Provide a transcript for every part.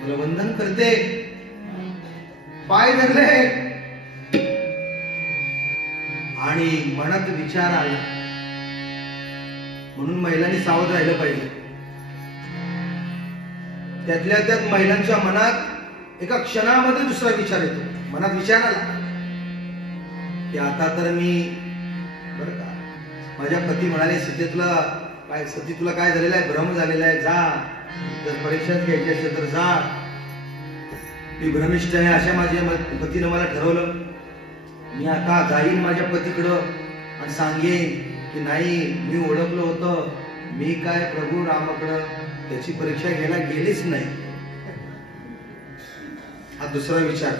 मला वंदन करते, पाय धरले आणि मनात विचार आला. म्हणून महिलांनी सावध राहिलं पाहिजे. त्यातल्या त्यात महिलांच्या मनात एका क्षणामध्ये दुसरा विचार येतो. मनात विचार आला की आता तर मी बरं का, माझ्या पती म्हणाले सती तुला काय झालेलं आहे, भ्रम झालेला आहे, जा जर परीक्षाच घ्यायची असेल तर जा, मी भ्रमिष्ठ आहे अशा माझ्या पतीनं मला ठरवलं. मी आता जाईन माझ्या पतीकडं आणि सांगेन की नाही, मी ओळखलं होतं, मी काय प्रभू रामाकडं त्याची परीक्षा घ्यायला गेलीच नाही. हा दुसरा विचार.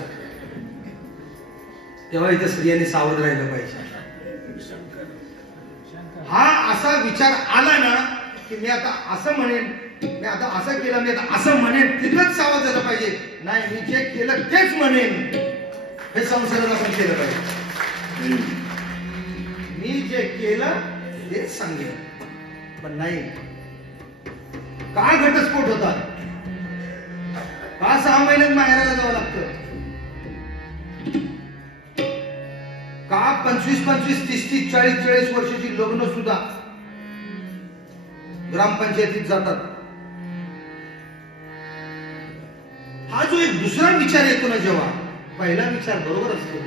तेव्हा इथे स्त्रियांनी सावध राहिलं पाहिजे. हा असा विचार आला ना की मी आता असं म्हणेन, मी आता असं केलं, मी आता असं म्हणेन, तिथंच सावध झालं पाहिजे. नाही, मी जे केलं तेच म्हणेन, हे संसारात आपण केलं पाहिजे. मी जे केलं तेच सांगेन. पण नाही, का घटस्फोट होतात, का 6 महिन्यात माहेराला जावं लागतं, का 25, 30, 40 वर्षाची लग्न सुद्धा ग्रामपंचायतीत जातात. हा जो एक दुसरा विचार येतो ना, जेव्हा पहिला विचार बरोबर असतो,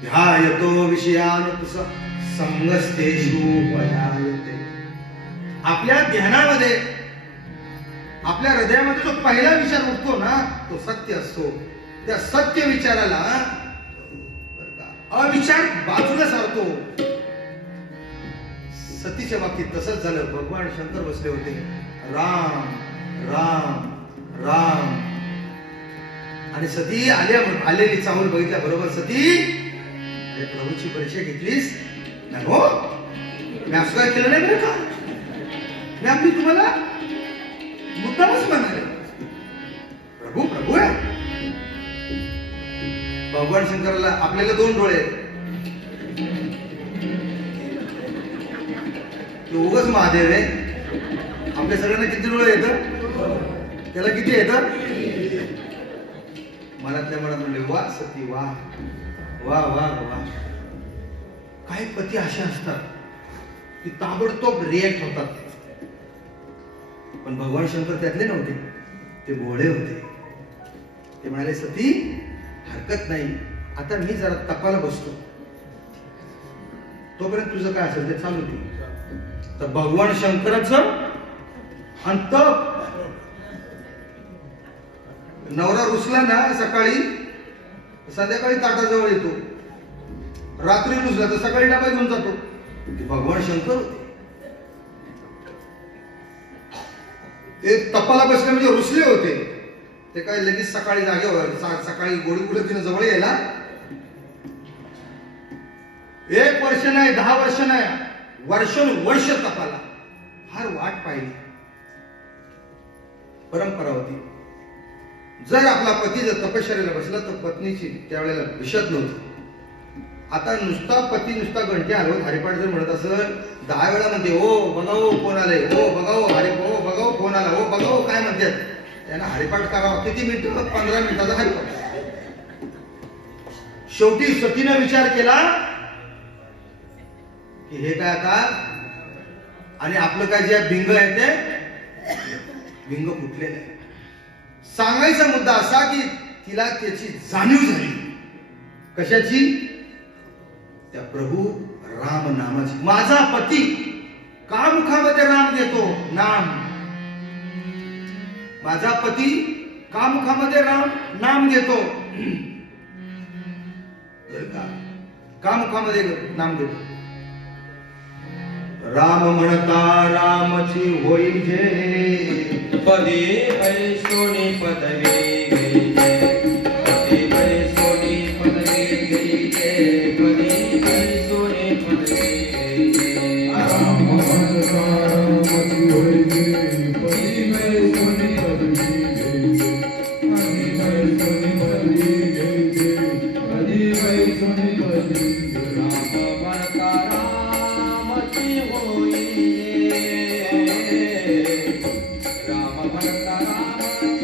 ध्यायतो विषयान संगस्तेषु भजायते. आपल्या ध्यानामध्ये, आपल्या हृदयामध्ये जो पहिला विचार उठतो ना, तो सत्य असतो. त्या सत्य विचाराला अविचार बाजूला सारतो. सतीच्या बाबतीत तसंच झालं. भगवान शंकर बसले होते, राम राम राम, आणि सती आलेली चाहूल बघितल्या बरोबर, सती अरे प्रभूची परीक्षा घेतलीस ना? हो, मी असं काय केलं नाही बरं का, मी आपली तुम्हाला मुद्दामच म्हणाले, प्रभू प्रभू आहे. भगवान शंकराला आपल्याला 2 डोळे आहेत, तो उगाच महादेव आहे. आपल्या सगळ्यांना किती डोळे येतं, त्याला किती येतं? मनातल्या मनात म्हणले, वा सती वा वा वा वा. काही पती असे असतात की ताबडतोब रिएक्ट होतात. पण भगवान शंकर त्यातले नव्हते, ते भोळे होते. ते म्हणाले, सती हरकत नाही, आता मी जरा तपाला बसतो, तोपर्यंत तुझं काय असेल ते चालू दे. तर भगवान शंकराचं आणि तप. नवरा रुसला ना सकाळी, संध्याकाळी ताटाजवळ येतो, रात्री रुसला तर सकाळी डबा घेऊन जातो. भगवान शंकर होते. ते तपाला बसले म्हणजे रुसले होते. ते काय लगेच सकाळी जागेवर, सकाळी गोडी गुडीनं जवळ यायला 1 वर्ष नाही, 10 वर्ष नाही, वर्ष तपाला. फार वाट पाहिली. परंपरा होती, जर आपला पती जर तपश्चर्याला बसला तर पत्नीची त्यावेळेला विषद नव्हती. आता नुसता पती नुसता घंटे हलवत हरिपाठ जर म्हणत असेल, 10 वेळा म्हणते, हो बघाओ कोण आले, हो बघाओ हो बघाओ कोण आला, हो बघाओ काय म्हणतात. त्यांना हरिपाठ करावा. किती मिनिटं? 15 मिनिटाचा हरिपाठ. शेवटी सतीनं विचार केला की हे काय आता, आणि आपलं काय जे भिंग आहे ते भिंग फुटलेलं आहे. सांगायचा मुद्दा असा की तिला त्याची जाणीव झाली. कशाची? त्या प्रभू राम नामाची. माझा पती का मुखामध्ये राम घेतो? नाम. माझा पती का मुखामध्ये राम नाम घेतो? का मुखामध्ये नाम घेतो? राम म्हणता रामची होई जे, पदी ऐसोनी पदवी गई, पदी ऐसोनी पदवी गई, पदी ऐसोनी पदवी गई. राम म्हणता रामची होई जे, पदी ऐसोनी पदवी गई, पदी ऐसोनी पदवी गई, पदी ऐसोनी पदवी गई. राम म्हणता रामची होई जे, राम म्हणता राम